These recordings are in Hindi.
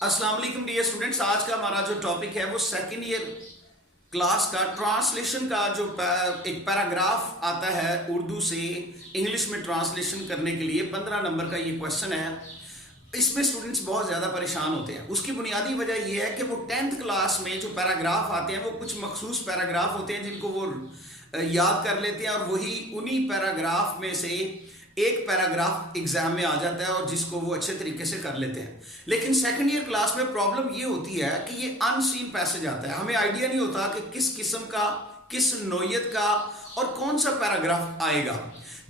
अस्सलाम वालेकुम डियर स्टूडेंट्स। आज का हमारा जो टॉपिक है वो सेकेंड ईयर क्लास का ट्रांसलेशन का जो एक पैराग्राफ आता है उर्दू से इंग्लिश में ट्रांसलेशन करने के लिए 15 नंबर का ये क्वेश्चन है। इसमें स्टूडेंट्स बहुत ज़्यादा परेशान होते हैं। उसकी बुनियादी वजह यह है कि वो 10th क्लास में जो पैराग्राफ आते हैं वो कुछ मखसूस पैराग्राफ होते हैं जिनको वो याद कर लेते हैं और वही उन्हीं पैराग्राफ में से एक पैराग्राफ एग्जाम में आ जाता है और जिसको वो अच्छे तरीके से कर लेते हैं। लेकिन सेकंड ईयर क्लास में प्रॉब्लम ये होती है कि ये अनसीन पैसेज आता है, हमें आइडिया नहीं होता कि किस किस्म का, किस नौयत का और कौन सा पैराग्राफ आएगा,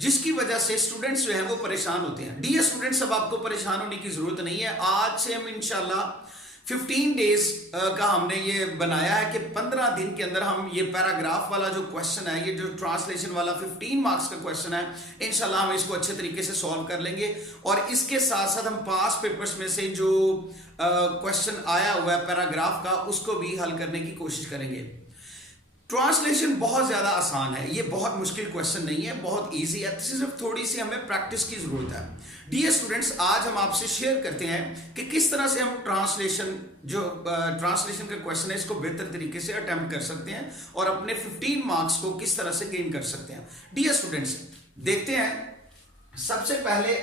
जिसकी वजह से स्टूडेंट्स जो है वो परेशान होते हैं। डियर स्टूडेंट्स, अब आपको परेशान होने की जरूरत नहीं है। आज से हम इंशाल्लाह 15 डेज का हमने ये बनाया है कि 15 दिन के अंदर हम ये पैराग्राफ वाला जो क्वेश्चन है, ये जो ट्रांसलेशन वाला 15 मार्क्स का क्वेश्चन है, इंशाल्लाह हम इसको अच्छे तरीके से सॉल्व कर लेंगे। और इसके साथ साथ हम पास पेपर्स में से जो क्वेश्चन आया हुआ है पैराग्राफ का, उसको भी हल करने की कोशिश करेंगे। ट्रांसलेशन बहुत ज्यादा आसान है, ये बहुत मुश्किल क्वेश्चन नहीं है, बहुत इजी है। सिर्फ थोड़ी सी हमें प्रैक्टिस की जरूरत है। डियर स्टूडेंट्स, आज हम आपसे शेयर करते हैं कि किस तरह से हम ट्रांसलेशन का क्वेश्चन है इसको बेहतर तरीके से अटेम्प्ट कर सकते हैं और अपने 15 मार्क्स को किस तरह से गेन कर सकते हैं। डियर स्टूडेंट्स, देखते हैं। सबसे पहले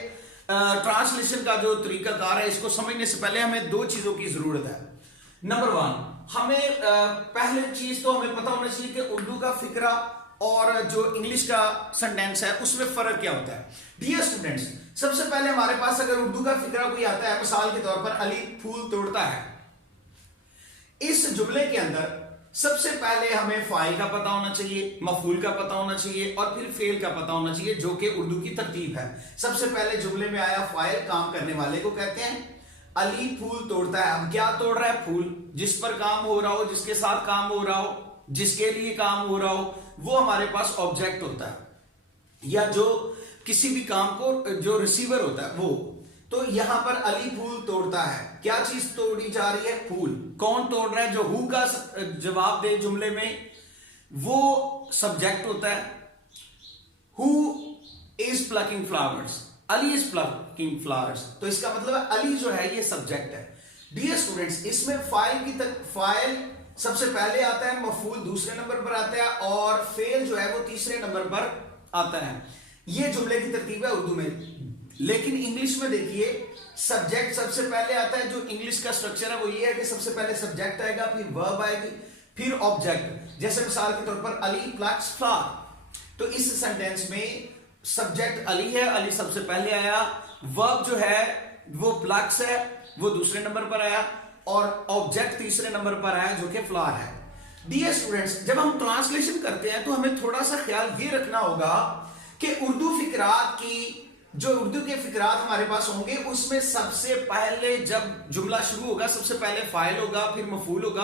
ट्रांसलेशन का जो तरीकाकार है, इसको समझने से पहले हमें दो चीजों की जरूरत है। नंबर 1, हमें पहले चीज तो हमें पता होना चाहिए कि उर्दू का फिक्रा और जो इंग्लिश का सेंटेंस है उसमें फर्क क्या होता है। डियर स्टूडेंट्स, सबसे पहले हमारे पास अगर उर्दू का फिक्रा कोई आता है, मिसाल के तौर पर अली फूल तोड़ता है, इस जुमले के अंदर सबसे पहले हमें फाइल का पता होना चाहिए, मफूल का पता होना चाहिए और फिर फेल का पता होना चाहिए, जो कि उर्दू की तरतीब है। सबसे पहले जुमले में आया फाइल, काम करने वाले को कहते हैं। अली फूल तोड़ता है, अब क्या तोड़ रहा है? फूल। जिस पर काम हो रहा हो, जिसके साथ काम हो रहा हो, जिसके लिए काम हो रहा हो, वो हमारे पास ऑब्जेक्ट होता है, या जो किसी भी काम को जो रिसीवर होता है वो। तो यहां पर अली फूल तोड़ता है, क्या चीज तोड़ी जा रही है? फूल। कौन तोड़ रहा है? जो हु का जवाब दे जुमले में, वो सब्जेक्ट होता है। Who is plucking flowers, Ali is plucking flowers, तो इसका मतलब है अली जो है ये सब्जेक्ट है। डियर स्टूडेंट्स, इसमें फाइल सबसे पहले आता है, मफूल दूसरे नंबर पर आता है और फेल जो है वो तीसरे नंबर पर आता है। ये जुमले की तरतीब है उर्दू में। लेकिन इंग्लिश में देखिए, सब्जेक्ट सबसे पहले आता है। जो इंग्लिश का स्ट्रक्चर है वो ये है कि सबसे पहले सब्जेक्ट आएगा, फिर वर्ब आएगी, फिर ऑब्जेक्ट। जैसे मिसाल के तौर पर अली प्लक्स फ्लावर, तो इस सेंटेंस में सब्जेक्ट अली है, अली सबसे पहले आया। वर्ब जो है वो प्लक्स है, वो दूसरे नंबर पर आया और ऑब्जेक्ट तीसरे नंबर पर आया जो कि फ्लावर है। डियर स्टूडेंट्स, जब हम ट्रांसलेशन करते हैं तो हमें थोड़ा सा ख्याल ये रखना होगा कि उर्दू के फिकरात हमारे पास होंगे, उसमें सबसे पहले जब जुमला शुरू होगा सबसे पहले फाइल होगा, फिर मफूल होगा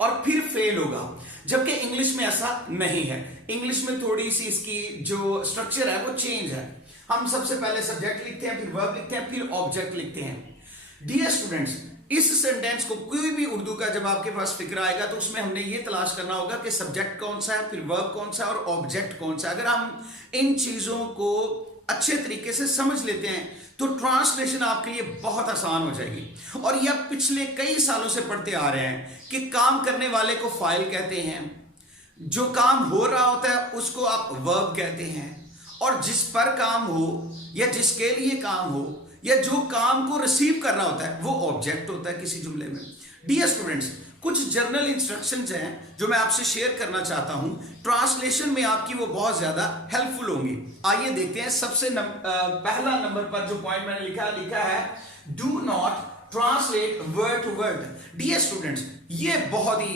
और फिर फेल होगा। जबकि इंग्लिश में ऐसा नहीं है। इंग्लिश में थोड़ी सी इसकी जो स्ट्रक्चर है वो चेंज है। हम सबसे पहले सब्जेक्ट लिखते हैं, फिर वर्ब लिखते हैं, फिर ऑब्जेक्ट लिखते हैं। डियर स्टूडेंट्स, इस सेंटेंस को कोई भी उर्दू का जब आपके पास फिक्र आएगा तो उसमें हमने ये तलाश करना होगा कि सब्जेक्ट कौन सा है, फिर वर्ब कौन सा है और ऑब्जेक्ट कौन सा है। अगर हम इन चीजों को अच्छे तरीके से समझ लेते हैं तो ट्रांसलेशन आपके लिए बहुत आसान हो जाएगी। और ये आप पिछले कई सालों से पढ़ते आ रहे हैं कि काम करने वाले को फाइल कहते हैं, जो काम हो रहा होता है उसको आप वर्ब कहते हैं, और जिस पर काम हो या जिसके लिए काम हो या जो काम को रिसीव करना होता है वो ऑब्जेक्ट होता है किसी जुमले में। डियर स्टूडेंट्स, कुछ जर्नल इंस्ट्रक्शंस हैं जो मैं आपसे शेयर करना चाहता हूं, ट्रांसलेशन में आपकी वो बहुत ज्यादा हेल्पफुल होंगी। आइए देखते हैं। सबसे पहला नंबर पर जो पॉइंट मैंने लिखा है, do not translate word to word. Dear students, ये बहुत ही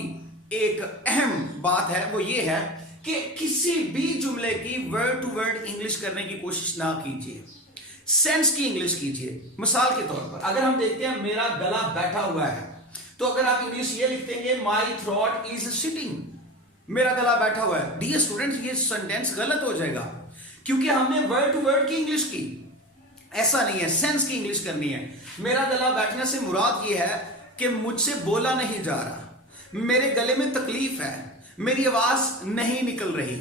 एक अहम बात है, वो ये है कि किसी भी जुमले की वर्ड टू वर्ड इंग्लिश करने की कोशिश ना कीजिए, सेंस की इंग्लिश कीजिए। मिसाल के तौर पर अगर हम देखते हैं मेरा गला बैठा हुआ है, तो अगर आप इंग्लिश ये लिख देंगे माई थ्रोट इज सिटिंग, मेरा गला बैठा हुआ है। डियर स्टूडेंट्स, ये सेंटेंस गलत हो जाएगा क्योंकि हमने वर्ड टू वर्ड की इंग्लिश की। ऐसा नहीं है, सेंस की इंग्लिश करनी है। मेरा गला बैठने से मुराद ये है कि मुझसे बोला नहीं जा रहा, मेरे गले में तकलीफ है, मेरी आवाज नहीं निकल रही,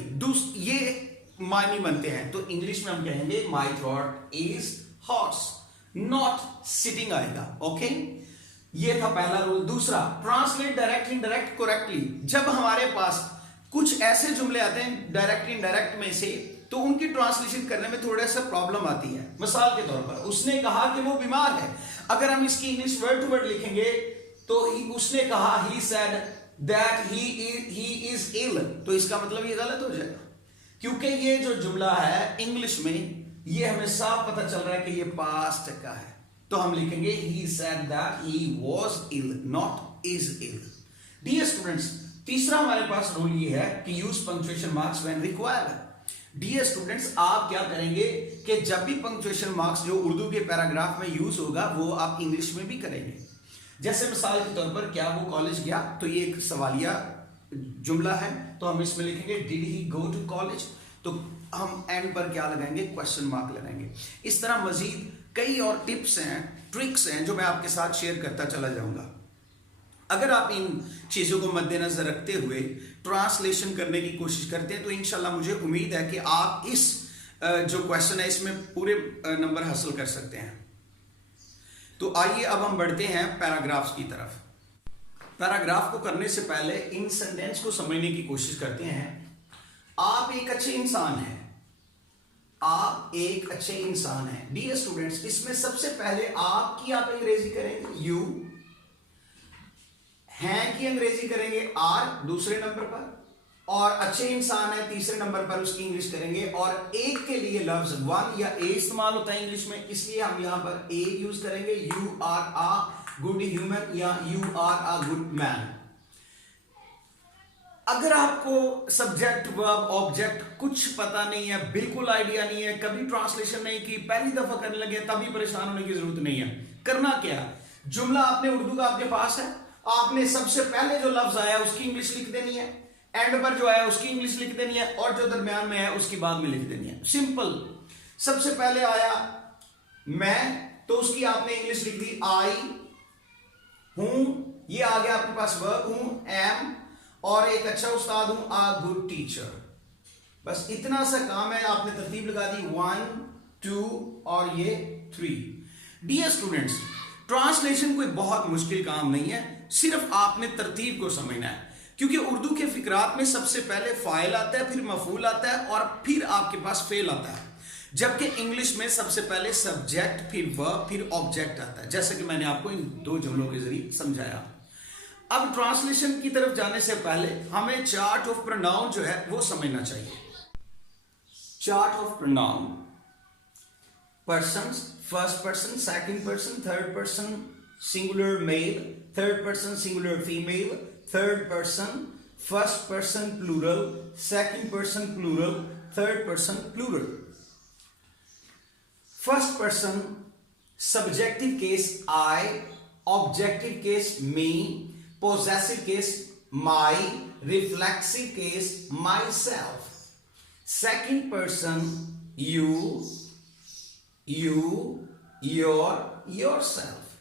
ये मायने बनते हैं। तो इंग्लिश में हम कहेंगे my throat is horse, not sitting आएगा। ओके, ये था पहला रूल। दूसरा, ट्रांसलेट डायरेक्ट इनडायरेक्ट करेक्टली। जब हमारे पास कुछ ऐसे जुमले आते हैं डायरेक्ट इनडायरेक्ट में से, तो उनकी ट्रांसलेशन करने में थोड़ा सा प्रॉब्लम आती है। मिसाल के तौर पर उसने कहा कि वो बीमार है, अगर हम इसकी इंग्लिश वर्ड टू वर्ड लिखेंगे तो उसने कहा he said that he is ill, तो इसका मतलब ये गलत हो जाएगा, क्योंकि ये जो जुमला है इंग्लिश में ये हमें साफ पता चल रहा है कि ये पास्ट का है। तो हम लिखेंगे he said that he was ill, not is ill. Dear students, तीसरा हमारे पास रूल ये है कि use punctuation marks when required. Dear students, आप क्या करेंगे कि जब भी पंक्चुएशन मार्क्स जो उर्दू के पैराग्राफ में यूज होगा वो आप इंग्लिश में भी करेंगे। जैसे मिसाल के तौर पर, क्या वो कॉलेज गया, तो ये एक सवालिया जुमला है, तो हम इसमें लिखेंगे did he go to college, तो हम एंड पर क्या लगाएंगे, क्वेश्चन मार्क लगाएंगे। इस तरह मजीद कई और टिप्स हैं, ट्रिक्स हैं जो मैं आपके साथ शेयर करता चला जाऊंगा। अगर आप इन चीजों को मद्देनजर रखते हुए ट्रांसलेशन करने की कोशिश करते हैं तो इंशाल्लाह मुझे उम्मीद है कि आप इस जो क्वेश्चन है इसमें पूरे नंबर हासिल कर सकते हैं। तो आइए अब हम बढ़ते हैं पैराग्राफ्स की तरफ। पैराग्राफ को करने से पहले इन सेंटेंस को समझने की कोशिश करते हैं। आप एक अच्छे इंसान हैं, आप एक अच्छे इंसान हैं। डियर स्टूडेंट्स, इसमें सबसे पहले आपकी आप अंग्रेजी करेंगे यू, हैं की अंग्रेजी करेंगे आर दूसरे नंबर पर, और अच्छे इंसान है तीसरे नंबर पर उसकी इंग्लिश करेंगे। और एक के लिए लफ्ज वन या ए इस्तेमाल होता है इंग्लिश में, इसलिए हम यहां पर ए यूज करेंगे। You are a good human या you are a good man. अगर आपको सब्जेक्ट वर्ब ऑब्जेक्ट कुछ पता नहीं है, बिल्कुल आइडिया नहीं है, कभी ट्रांसलेशन नहीं की, पहली दफा करने लगे, तभी परेशान होने की जरूरत नहीं है। करना क्या, जुमला आपने उर्दू का आपके पास है, आपने सबसे पहले जो लफ्ज आया उसकी इंग्लिश लिख देनी है, एंड पर जो आया उसकी इंग्लिश लिख देनी है, और जो दरमियान में है उसकी बाद में लिख देनी है। सिंपल। सबसे पहले आया मैं, तो उसकी आपने इंग्लिश लिख दी आई, हूं, ये आ गया आपके पास वर्ब हूं, एम, और एक अच्छा उस्ताद हूं, आ गुड टीचर। बस इतना सा काम है, आपने तरतीब लगा दी 1 2 और ये 3। डियर स्टूडेंट्स, ट्रांसलेशन कोई बहुत मुश्किल काम नहीं है, सिर्फ आपने तरतीब को समझना है, क्योंकि उर्दू के फिकरात में सबसे पहले फाइल आता है, फिर मफूल आता है, और फिर आपके पास फेल आता है। जबकि इंग्लिश में सबसे पहले सब्जेक्ट, फिर वर्ब, फिर ऑब्जेक्ट आता है, जैसे कि मैंने आपको इन दो जुमलों के जरिए समझाया। अब ट्रांसलेशन की तरफ जाने से पहले हमें चार्ट ऑफ प्रोनाउन जो है वो समझना चाहिए। Chart of pronoun, persons, first person, second person, third person singular male, third person singular female, third person, first person plural, second person plural, third person plural. First person subjective case I, objective case me, possessive case my, reflexive case myself. Second person you, your, yourself.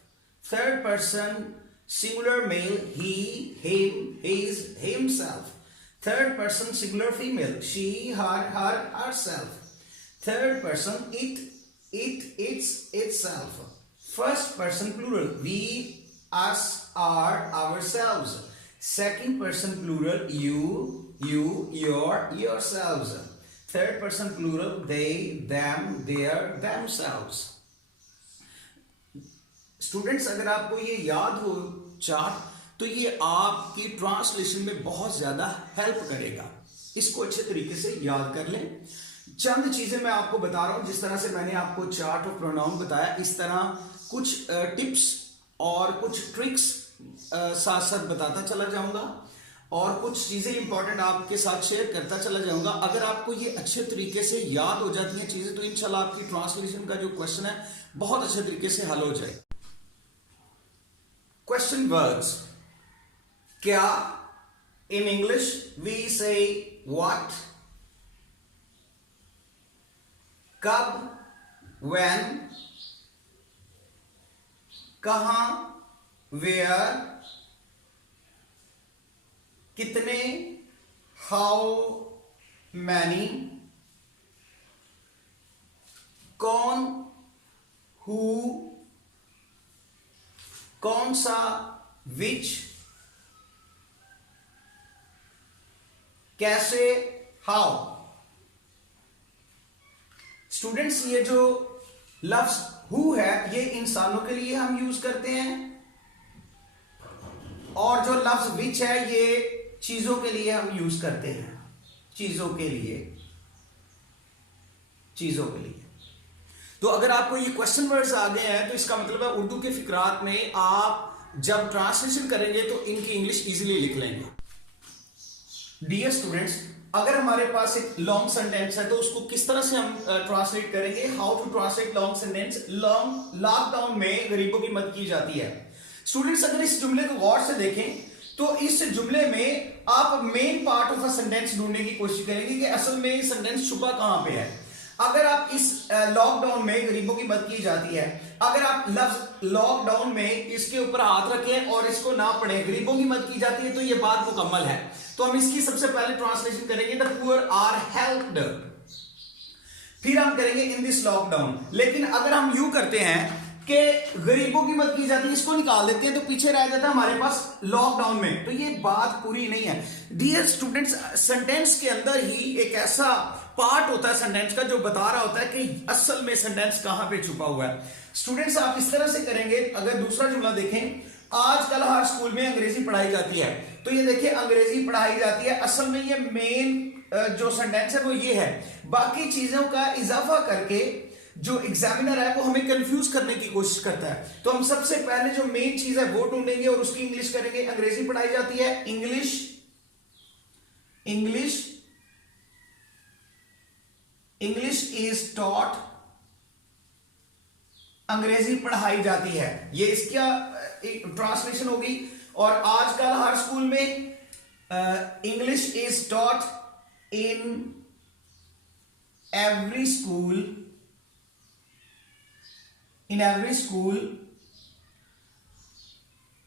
Third person singular male he, him, his, himself. Third person singular female she, her, herself. Third person it, its, itself. First person plural we, us, are, ourselves. Second person plural you, your, yourselves. Third person plural they, them, their, themselves. Students, अगर आपको ये याद हो चार्ट, तो ये आपकी ट्रांसलेशन में बहुत ज्यादा हेल्प करेगा। इसको अच्छे तरीके से याद कर लें। चंद चीजें मैं आपको बता रहा हूं, जिस तरह से मैंने आपको चार्ट ऑफ प्रोनाउन बताया, इस तरह कुछ टिप्स और कुछ ट्रिक्स साथ साथ बताता चला जाऊंगा, और कुछ चीजें इंपॉर्टेंट आपके साथ शेयर करता चला जाऊंगा। अगर आपको ये अच्छे तरीके से याद हो जाती हैं चीजें, तो इंशाल्लाह आपकी ट्रांसलेशन का जो क्वेश्चन है बहुत अच्छे तरीके से हल हो जाए। क्वेश्चन वर्ड्स, क्या, इन इंग्लिश वी से व्हाट, कब, व्हेन, कहां, वेयर, कितने, हाउ मैनी, कौन, हु, कौन सा, विच, कैसे, हाउ। स्टूडेंट्स ये जो लफ्ज हु है ये इंसानों के लिए हम यूज करते हैं, और जो लफ्ज विच है ये चीजों के लिए हम यूज करते हैं, चीजों के लिए। तो अगर आपको ये क्वेश्चन वर्ड्स आ गए हैं तो इसका मतलब है उर्दू के फिकरात में आप जब ट्रांसलेशन करेंगे तो इनकी इंग्लिश इजीली लिख लेंगे। डियर स्टूडेंट्स, अगर हमारे पास एक लॉन्ग सेंटेंस है तो उसको किस तरह से हम ट्रांसलेट करेंगे? How to translate long sentence. Lockdown में गरीबों की मदद की जाती है। स्टूडेंट्स, अगर इस जुमले को गौर से देखें तो इस जुमले में आप main part of a sentence ढूंढने की कोशिश करेंगे कि असल में ये सेंटेंस छुपा कहां पे है। अगर आप इस लॉकडाउन में गरीबों की मदद की जाती है, अगर आप लफ्ज लॉकडाउन में इसके ऊपर हाथ रखें और इसको ना पढ़ें, गरीबों की मदद की जाती है, तो ये बात मुकम्मल है। तो हम इसकी सबसे पहले ट्रांसलेशन करेंगे द पुअर आर हेल्प्ड, फिर हम करेंगे इन दिस लॉकडाउन। लेकिन अगर हम यूं करते हैं कि गरीबों की मदद की जाती है, इसको निकाल देते हैं तो पीछे रह जाता है हमारे पास लॉकडाउन में, तो ये बात पूरी नहीं है। डियर स्टूडेंट्स, सेंटेंस के अंदर ही एक ऐसा पार्ट होता है सेंटेंस का जो बता रहा होता है कि असल में सेंटेंस कहां पे छुपा हुआ है। स्टूडेंट्स, आप इस तरह से करेंगे, अगर दूसरा जुमला देखें, आजकल हर स्कूल में अंग्रेजी पढ़ाई जाती है, तो ये देखिए अंग्रेजी पढ़ाई जाती है, असल में ये मेन जो सेंटेंस है वो ये है। बाकी चीजों का इजाफा करके जो एग्जामिनर है वो हमें कंफ्यूज करने की कोशिश करता है। तो हम सबसे पहले जो मेन चीज है वो ढूंढेंगे और उसकी इंग्लिश करेंगे। अंग्रेजी पढ़ाई जाती है, इंग्लिश इज टॉट, अंग्रेजी पढ़ाई जाती है, ये इसका ट्रांसलेशन होगी। और आजकल हर स्कूल में English is taught in every school,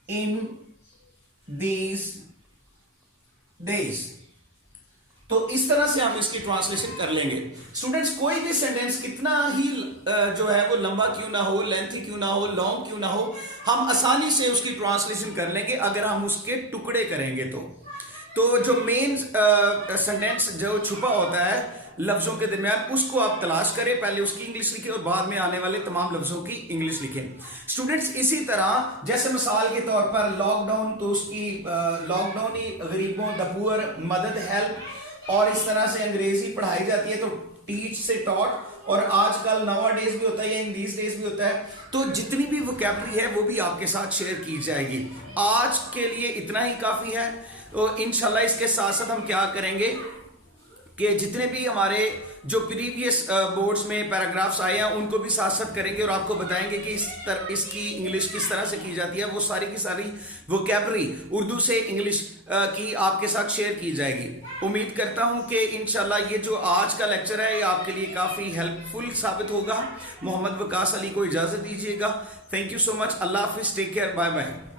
in these days। तो इस तरह से हम इसकी ट्रांसलेशन कर लेंगे। स्टूडेंट्स, कोई भी सेंटेंस कितना ही जो है वो लंबा क्यों ना हो, लेंथी क्यों ना हो, लॉन्ग क्यों ना हो, हम आसानी से उसकी ट्रांसलेशन कर लेंगे अगर हम उसके टुकड़े करेंगे। तो जो मेन सेंटेंस जो छुपा होता है लफ्जों के दरमियान, उसको आप तलाश करें, पहले उसकी इंग्लिश लिखें और बाद में आने वाले तमाम लफ्जों की इंग्लिश लिखें। स्टूडेंट्स, इसी तरह जैसे मिसाल के तौर पर लॉकडाउन, तो उसकी लॉकडाउन ही गरीबों, द पुअर, मदद, हेल्प, और इस तरह से अंग्रेजी पढ़ाई जाती है तो टीच से टॉट, और आजकल नावा डेज भी होता है या इन दीस डेज भी होता है। तो जितनी भी वोकैबुलरी है वो भी आपके साथ शेयर की जाएगी। आज के लिए इतना ही काफी है। तो इंशाल्लाह इसके साथ साथ हम क्या करेंगे कि जितने भी हमारे जो प्रीवियस बोर्ड्स में पैराग्राफ्स आए हैं उनको भी साथ साथ करेंगे और आपको बताएंगे कि इसकी इंग्लिश किस तरह से की जाती है। वो सारी की सारी वोकैबुलरी उर्दू से इंग्लिश की आपके साथ शेयर की जाएगी। उम्मीद करता हूं कि इंशाल्लाह ये जो आज का लेक्चर है ये आपके लिए काफ़ी हेल्पफुल साबित होगा। मोहम्मद वकास अली को इजाज़त दीजिएगा। Thank you so much. Allah हाफिज़। Take care. Bye bye.